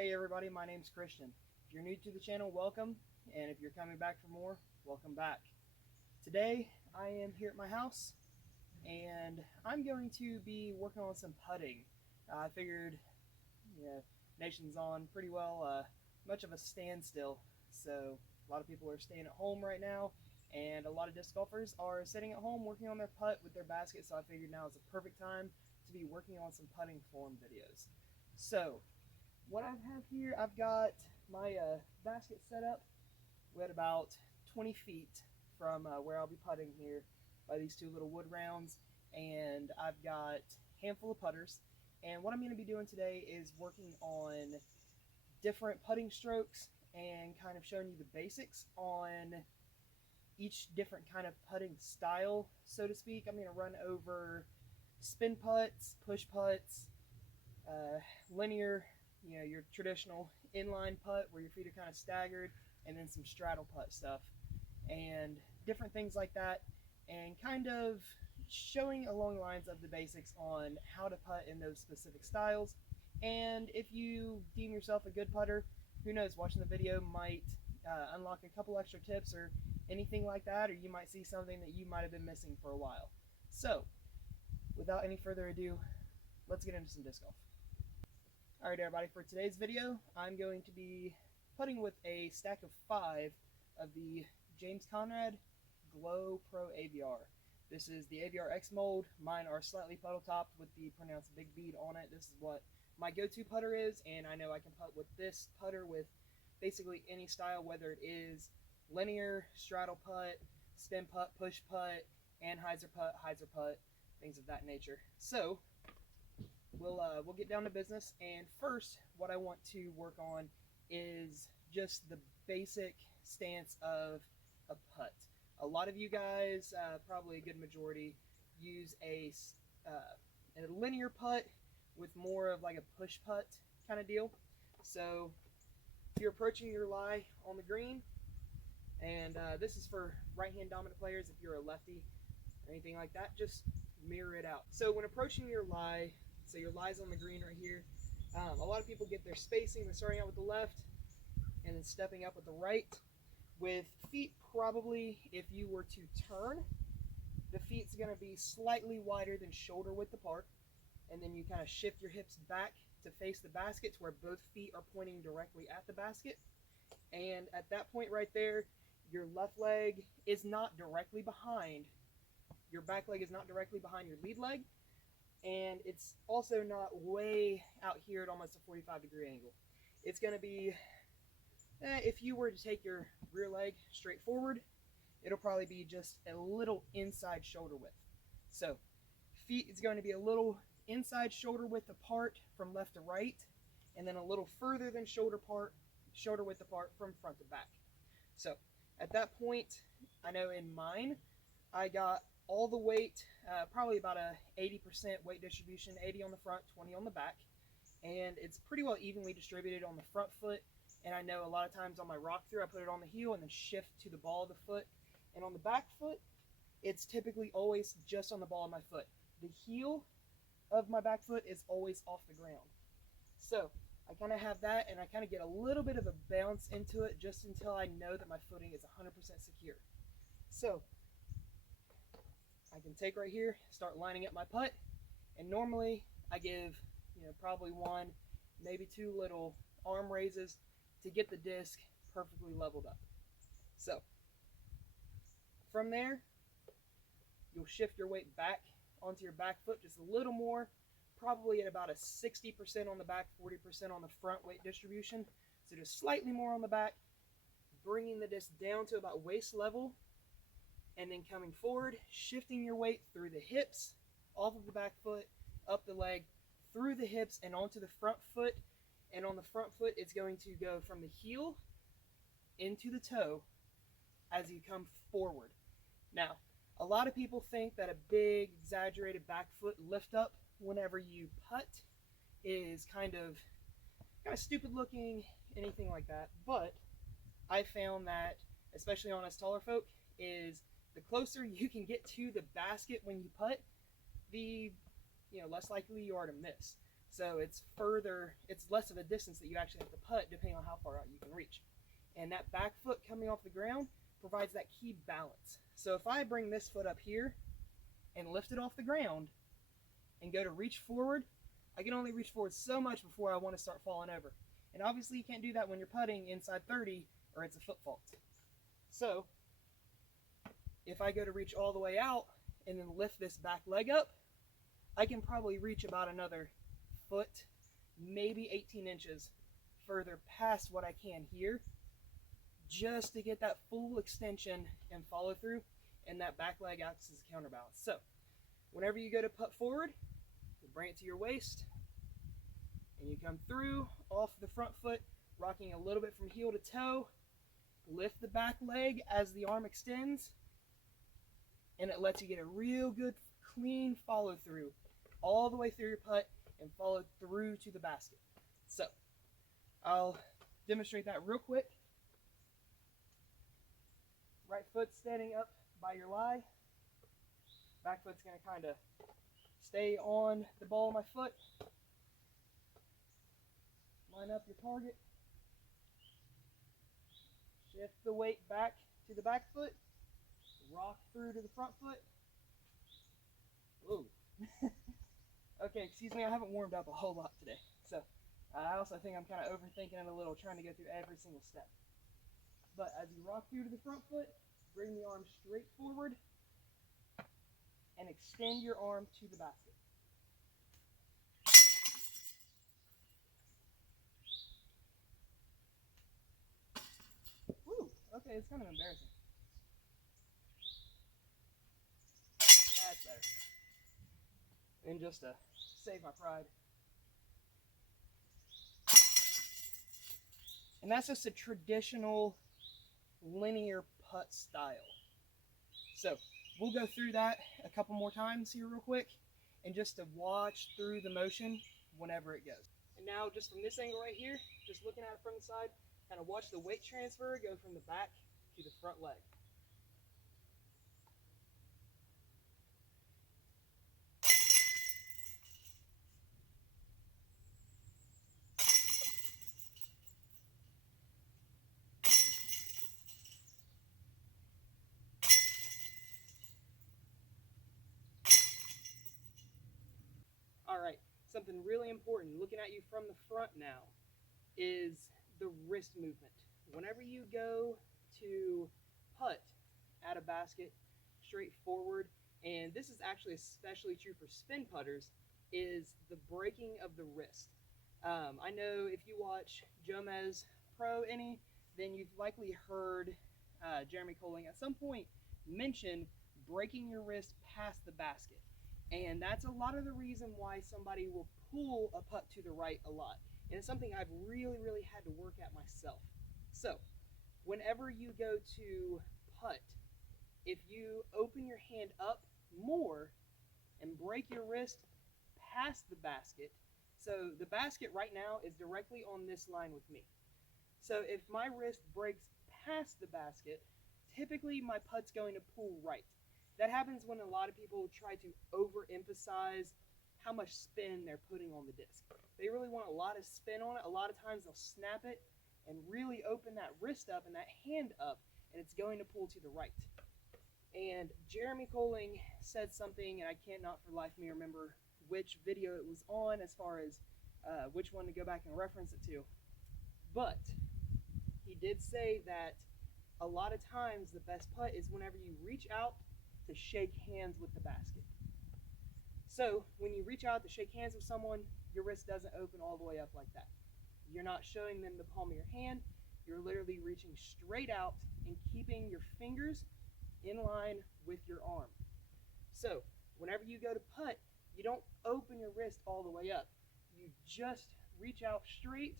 Hey everybody, my name's Christian. If you're new to the channel, welcome, and if you're coming back for more, welcome back. Today I am here at my house and I'm going to be working on some putting. I figured, nation's on pretty well much of a standstill, so a lot of people are staying at home right now, and a lot of disc golfers are sitting at home working on their putt with their basket, so I figured now is the perfect time to be working on some putting form videos. So what I have here, I've got my basket set up. We're at about 20 feet from where I'll be putting here by these two little wood rounds, and I've got a handful of putters. And what I'm going to be doing today is working on different putting strokes and kind of showing you the basics on each different kind of putting style, so to speak. I'm going to run over spin putts, push putts, linear, your traditional inline putt where your feet are kind of staggered, and then some straddle putt stuff and different things like that, and kind of showing along the lines of the basics on how to putt in those specific styles. And if you deem yourself a good putter, who knows, watching the video might unlock a couple extra tips or anything like that, or you might see something that you might have been missing for a while. So without any further ado, let's get into some disc golf. Alright everybody, for today's video, I'm going to be putting with a stack of 5 of the James Conrad Glow Pro AVR. This is the AVR X mold. Mine are slightly puddle topped with the pronounced big bead on it. This is what my go-to putter is, and I know I can putt with this putter with basically any style, whether it is linear, straddle putt, spin putt, push putt, anhyzer putt, things of that nature. So we'll get down to business, and first what I want to work on is just the basic stance of a putt. A lot of you guys, probably a good majority, use a linear putt with more of like a push putt kind of deal. So if you're approaching your lie on the green, and this is for right-hand dominant players, if you're a lefty or anything like that, just mirror it out. So when approaching your lie, so your lie's on the green right here, a lot of people get their spacing, they're starting out with the left and then stepping up with the right. With feet, probably, if you were to turn, the feet's going to be slightly wider than shoulder width apart, and then you kind of shift your hips back to face the basket to where both feet are pointing directly at the basket. And at that point right there, your left leg is not directly behind, your back leg is not directly behind your lead leg, and it's also not way out here at almost a 45-degree angle. It's going to be, if you were to take your rear leg straight forward, it'll probably be just a little inside shoulder width. So feet is going to be a little inside shoulder width apart from left to right, and then a little further than shoulder width apart from front to back. So at that point, I know in mine, I got all the weight, probably about a 80% weight distribution, 80 on the front, 20 on the back, and it's pretty well evenly distributed on the front foot. And I know a lot of times on my rock through, I put it on the heel and then shift to the ball of the foot. And on the back foot, it's typically always just on the ball of my foot. The heel of my back foot is always off the ground. So I kind of have that, and I kind of get a little bit of a bounce into it just until I know that my footing is 100% secure. So I can take right here, start lining up my putt, and normally I give, probably one, maybe two little arm raises to get the disc perfectly leveled up. So from there, you'll shift your weight back onto your back foot just a little more, probably at about a 60% on the back, 40% on the front weight distribution. So just slightly more on the back, bringing the disc down to about waist level, and then coming forward, shifting your weight through the hips, off of the back foot, up the leg, through the hips, and onto the front foot. And on the front foot, it's going to go from the heel into the toe as you come forward. Now, a lot of people think that a big, exaggerated back foot lift up whenever you putt is kind of stupid looking, anything like that. But I found that, especially on us taller folk, is the closer you can get to the basket when you putt, the less likely you are to miss. So it's further, it's less of a distance that you actually have to putt depending on how far out you can reach. And that back foot coming off the ground provides that key balance. So if I bring this foot up here and lift it off the ground and go to reach forward, I can only reach forward so much before I want to start falling over. And obviously you can't do that when you're putting inside 30 or it's a foot fault. So if I go to reach all the way out and then lift this back leg up, I can probably reach about another foot, maybe 18 inches further past what I can here, just to get that full extension and follow through, and that back leg acts as a counterbalance. So whenever you go to putt forward, you bring it to your waist, and you come through off the front foot, rocking a little bit from heel to toe, lift the back leg as the arm extends, and it lets you get a real good clean follow through all the way through your putt and follow through to the basket. So I'll demonstrate that real quick. Right foot standing up by your lie. Back foot's going to kind of stay on the ball of my foot. Line up your target. Shift the weight back to the back foot. Rock through to the front foot. Whoa. Okay, excuse me, I haven't warmed up a whole lot today. So I also think I'm kind of overthinking it a little, trying to go through every single step. But as you rock through to the front foot, bring the arm straight forward and extend your arm to the basket. Woo, okay, it's kind of embarrassing. That's better. And just to save my pride. And that's just a traditional linear putt style. So we'll go through that a couple more times here real quick, and just to watch through the motion whenever it goes. And now just from this angle right here, just looking at it from the side, kind of watch the weight transfer go from the back to the front leg. Alright, something really important, looking at you from the front now, is the wrist movement. Whenever you go to putt at a basket straight forward, and this is actually especially true for spin putters, is the breaking of the wrist. I know if you watch Jomez Pro any, then you've likely heard Jeremy Colling at some point mention breaking your wrist past the basket. And that's a lot of the reason why somebody will pull a putt to the right a lot. And it's something I've really had to work at myself. So, whenever you go to putt, if you open your hand up more and break your wrist past the basket, so the basket right now is directly on this line with me. So if my wrist breaks past the basket, typically my putt's going to pull right. That happens when a lot of people try to overemphasize how much spin they're putting on the disc. They really want a lot of spin on it. A lot of times they'll snap it and really open that wrist up and that hand up, and it's going to pull to the right. And Jeremy Colling said something, and I cannot for life of me remember which video it was on as far as which one to go back and reference it to. But he did say that a lot of times the best putt is whenever you reach out to shake hands with the basket. So when you reach out to shake hands with someone, your wrist doesn't open all the way up like that. You're not showing them the palm of your hand. You're literally reaching straight out and keeping your fingers in line with your arm. So whenever you go to putt, you don't open your wrist all the way up. You just reach out straight,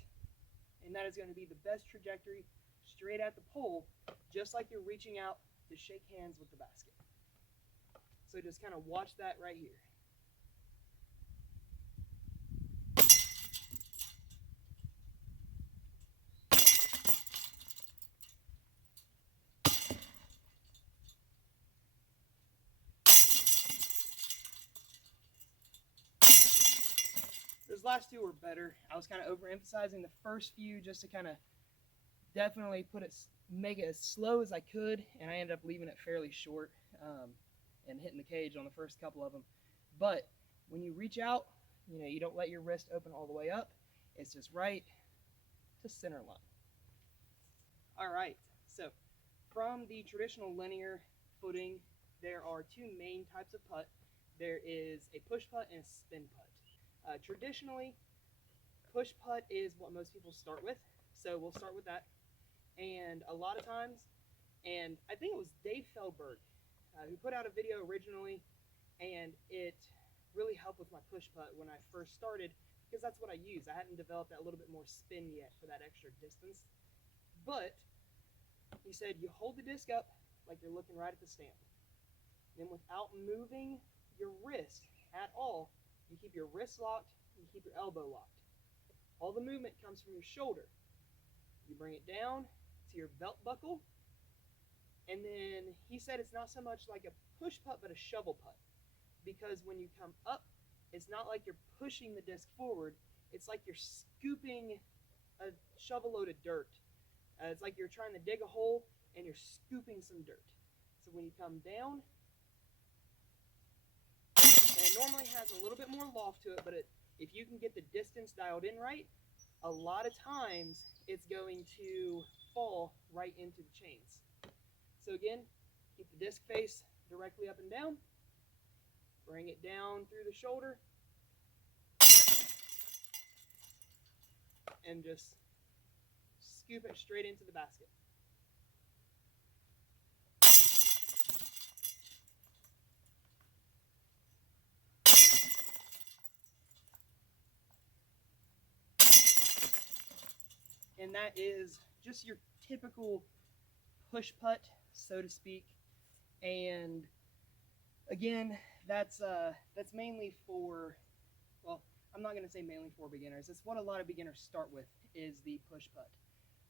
and that is going to be the best trajectory straight at the pole, just like you're reaching out to shake hands with the basket. So just kind of watch that right here. There's those last two were better. I was kind of overemphasizing the first few just to kind of definitely make it as slow as I could, and I ended up leaving it fairly short and hitting the cage on the first couple of them. But when you reach out, you don't let your wrist open all the way up. It's just right to center line. All right, so from the traditional linear footing, there are two main types of putt. There is a push putt and a spin putt. Traditionally, push putt is what most people start with, so we'll start with that. And a lot of times, and I think it was Dave Feldberg who put out a video originally, and it really helped with my push putt when I first started, because that's what I use. I hadn't developed that little bit more spin yet for that extra distance. But he said you hold the disc up like you're looking right at the stamp. Then without moving your wrist at all, you keep your wrist locked, you keep your elbow locked. All the movement comes from your shoulder. You bring it down to your belt buckle, and then he said it's not so much like a push putt but a shovel putt, because when you come up, it's not like you're pushing the disc forward, it's like you're scooping a shovel load of dirt. It's like you're trying to dig a hole and you're scooping some dirt. So when you come down, and it normally has a little bit more loft to it, but if you can get the distance dialed in right, a lot of times it's going to fall right into the chains. So again, keep the disc face directly up and down, bring it down through the shoulder, and just scoop it straight into the basket. And that is just your typical push putt, so to speak. And again, that's mainly for, well, I'm not going to say mainly for beginners. It's what a lot of beginners start with, is the push putt.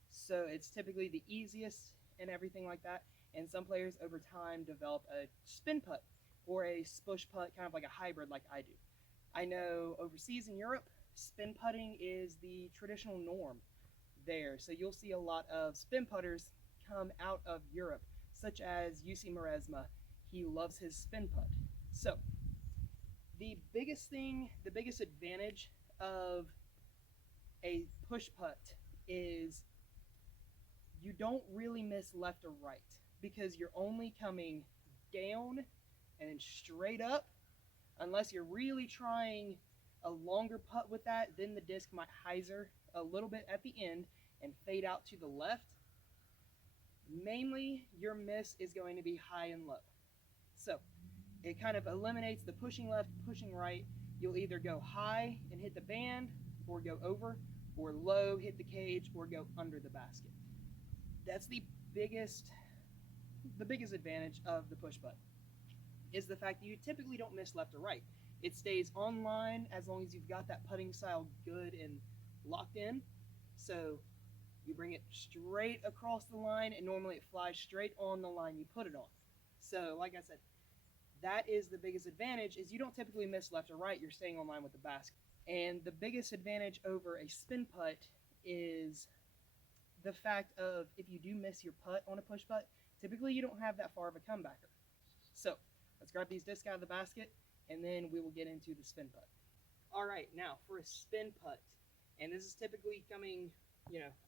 So it's typically the easiest and everything like that. And some players over time develop a spin putt or a push putt, kind of like a hybrid like I do. I know overseas in Europe, spin putting is the traditional norm there. So you'll see a lot of spin putters come out of Europe, such as UC Maresma. He loves his spin putt. So the biggest advantage of a push putt is you don't really miss left or right, because you're only coming down and straight up. Unless you're really trying a longer putt with that, then the disc might hyzer a little bit at the end and fade out to the left. Mainly your miss is going to be high and low. So it kind of eliminates the pushing left, pushing right. You'll either go high and hit the band, or go over, or low, hit the cage, or go under the basket. That's the biggest advantage of the push putt, is the fact that you typically don't miss left or right. It stays on line as long as you've got that putting style good and locked in. So you bring it straight across the line, and normally it flies straight on the line you put it on. So like I said, that is the biggest advantage, is you don't typically miss left or right, you're staying on line with the basket. And the biggest advantage over a spin putt is the fact of, if you do miss your putt on a push putt, typically you don't have that far of a comebacker. So let's grab these discs out of the basket, and then we will get into the spin putt. All right, now for a spin putt, and this is typically coming,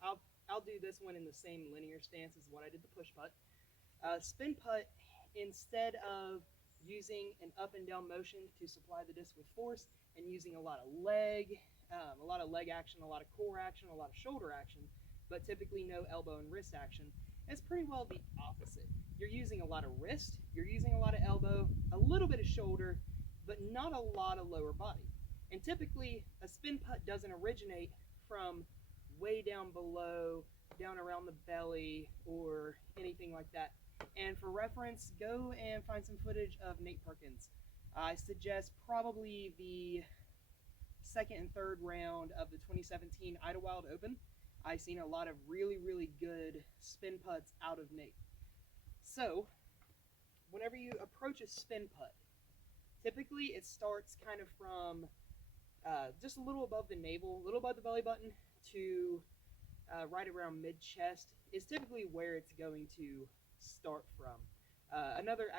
I'll do this one in the same linear stance as what I did the push putt. Spin putt, instead of using an up and down motion to supply the disc with force and using a lot of leg action, a lot of core action, a lot of shoulder action, but typically no elbow and wrist action, it's pretty well the opposite. You're using a lot of wrist, you're using a lot of elbow, a little bit of shoulder, but not a lot of lower body. And typically a spin putt doesn't originate from way down below, down around the belly, or anything like that. And for reference, go and find some footage of Nate Perkins. I suggest probably the second and third round of the 2017 Idlewild Open. I've seen a lot of really, really good spin putts out of Nate. So, whenever you approach a spin putt, typically it starts kind of from just a little above the navel, a little above the belly button to right around mid-chest is typically where it's going to start from. Another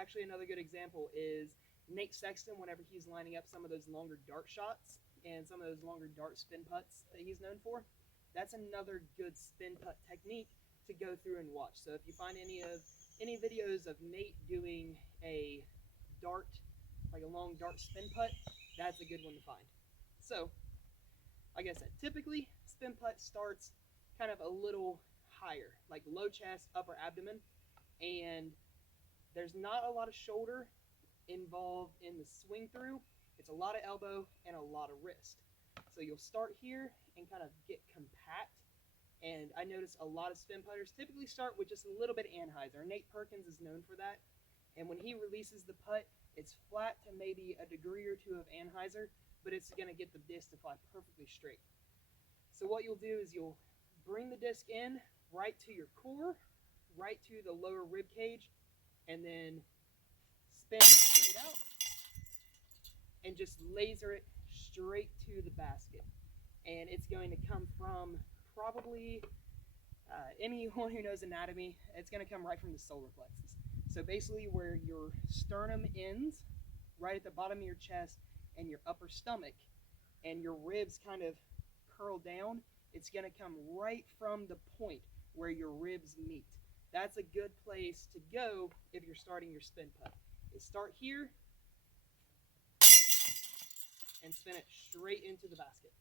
good example is Nate Sexton whenever he's lining up some of those longer dart shots and some of those longer dart spin putts that he's known for. That's another good spin putt technique to go through and watch. So if you find any videos of Nate doing a dart, like a long dart spin putt, that's a good one to find. So, like I said, typically spin putt starts kind of a little higher, like low chest, upper abdomen, and there's not a lot of shoulder involved in the swing through. It's a lot of elbow and a lot of wrist. So you'll start here and kind of get compact. And I notice a lot of spin putters typically start with just a little bit of anhyzer. Nate Perkins is known for that. And when he releases the putt, it's flat to maybe a degree or two of anhyzer, but it's going to get the disc to fly perfectly straight. So what you'll do is you'll bring the disc in right to your core, right to the lower rib cage, and then spin straight out and just laser it straight to the basket. And it's going to come from probably anyone who knows anatomy, it's going to come right from the solar plexus. So basically where your sternum ends, right at the bottom of your chest, and your upper stomach, and your ribs kind of curl down, it's going to come right from the point where your ribs meet. That's a good place to go if you're starting your spin putt. Is start here and spin it straight into the basket.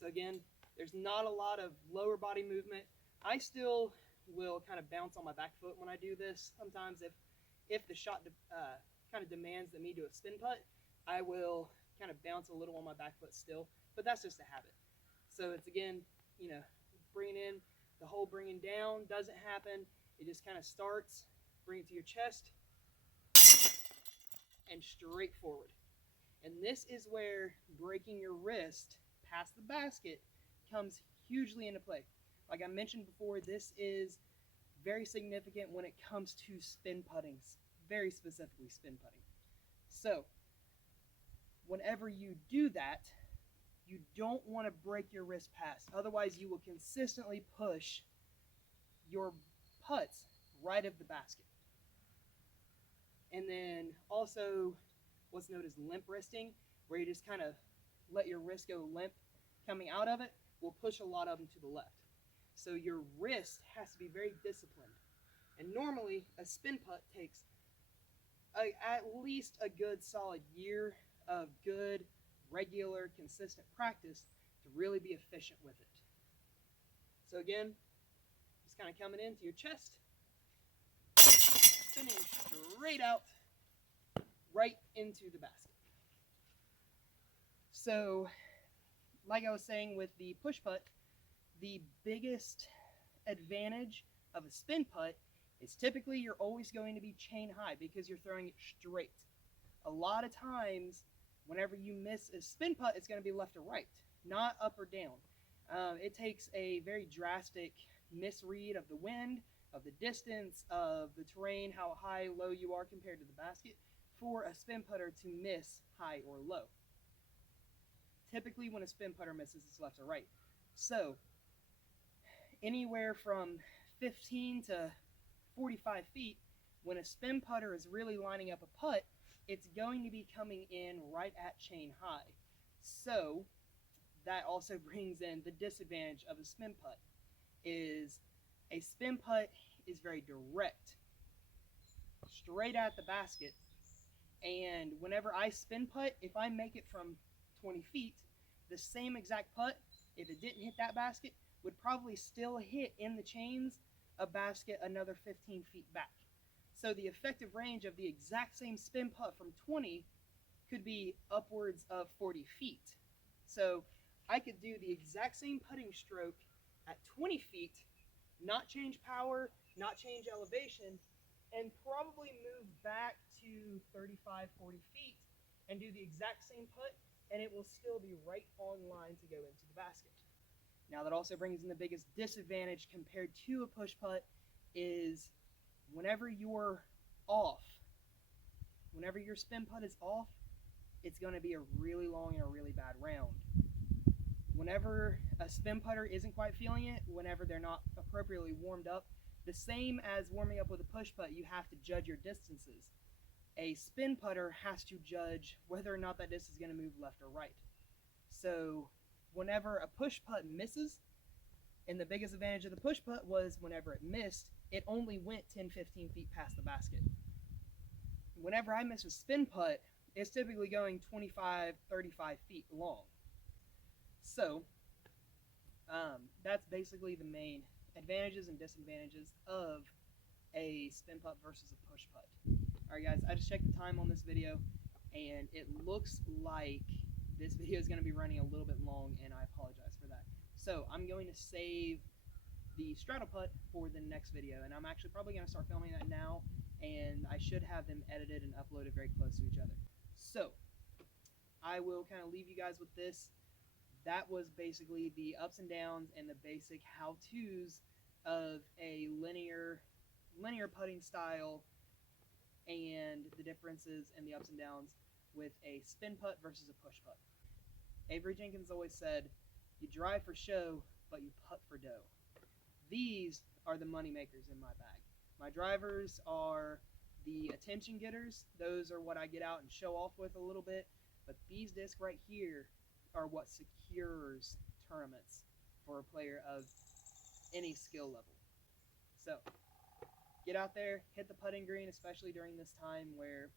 So again, there's not a lot of lower body movement. I still will kind of bounce on my back foot when I do this. Sometimes if the shot kind of demands that me do a spin putt, I will kind of bounce a little on my back foot still, but that's just a habit. So it's again, bringing in, the whole bringing down doesn't happen. It just kind of starts, bring it to your chest, and straight forward. And this is where breaking your wrist past the basket comes hugely into play. Like I mentioned before, this is very significant when it comes to spin putting, very specifically spin putting. So, whenever you do that, you don't want to break your wrist past. Otherwise, you will consistently push your putts right of the basket. And then also what's known as limp wristing, where you just kind of let your wrist go limp coming out of it, will push a lot of them to the left. So your wrist has to be very disciplined. And normally a spin putt takes at least a good solid year of good, regular, consistent practice to really be efficient with it. So again, just kind of coming into your chest, spinning straight out, right into the basket. So, like I was saying with the push putt, the biggest advantage of a spin putt is typically you're always going to be chain high because you're throwing it straight. A lot of times, whenever you miss a spin putt, it's going to be left or right, not up or down. It takes a very drastic misread of the wind, of the distance, of the terrain, how high, low you are compared to the basket, for a spin putter to miss high or low. Typically, when a spin putter misses, it's left or right. So, anywhere from 15 to 45 feet, when a spin putter is really lining up a putt, it's going to be coming in right at chain high. So, that also brings in the disadvantage of a spin putt, is a spin putt is very direct, straight at the basket, and whenever I spin putt, if I make it from 20 feet, the same exact putt, if it didn't hit that basket, would probably still hit in the chains a basket another 15 feet back. So the effective range of the exact same spin putt from 20 could be upwards of 40 feet. So I could do the exact same putting stroke at 20 feet, not change power, not change elevation, and probably move back to 35, 40 feet and do the exact same putt, and it will still be right on line to go into the basket. Now that also brings in the biggest disadvantage compared to a push putt is whenever you're off, whenever your spin putt is off, it's going to be a really long and a really bad round. Whenever a spin putter isn't quite feeling it, whenever they're not appropriately warmed up, the same as warming up with a push putt, you have to judge your distances. A spin putter has to judge whether or not that disc is going to move left or right. So whenever a push putt misses, and the biggest advantage of the push putt was whenever it missed, it only went 10-15 feet past the basket. Whenever I miss a spin putt, it's typically going 25-35 feet long. So that's basically the main advantages and disadvantages of a spin putt versus a push putt. Alright guys, I just checked the time on this video, and it looks like this video is going to be running a little bit long, and I apologize for that. So I'm going to save the straddle putt for the next video, and I'm actually probably going to start filming that now, and I should have them edited and uploaded very close to each other. So I will kind of leave you guys with this. That was basically the ups and downs and the basic how-tos of a linear putting style, and the differences and the ups and downs with a spin putt versus a push putt. Avery Jenkins always said, you drive for show, but you putt for dough. These are the money makers in my bag. My drivers are the attention getters. Those are what I get out and show off with a little bit. But these discs right here are what secures tournaments for a player of any skill level. So get out there, hit the putting green, especially during this time where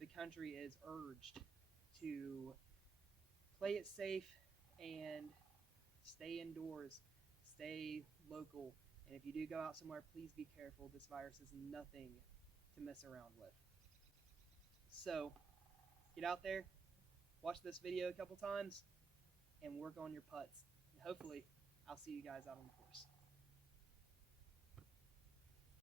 the country is urged to play it safe and stay indoors, stay local, and if you do go out somewhere, please be careful. This virus is nothing to mess around with. So get out there, watch this video a couple times, and work on your putts. And hopefully, I'll see you guys out on the course.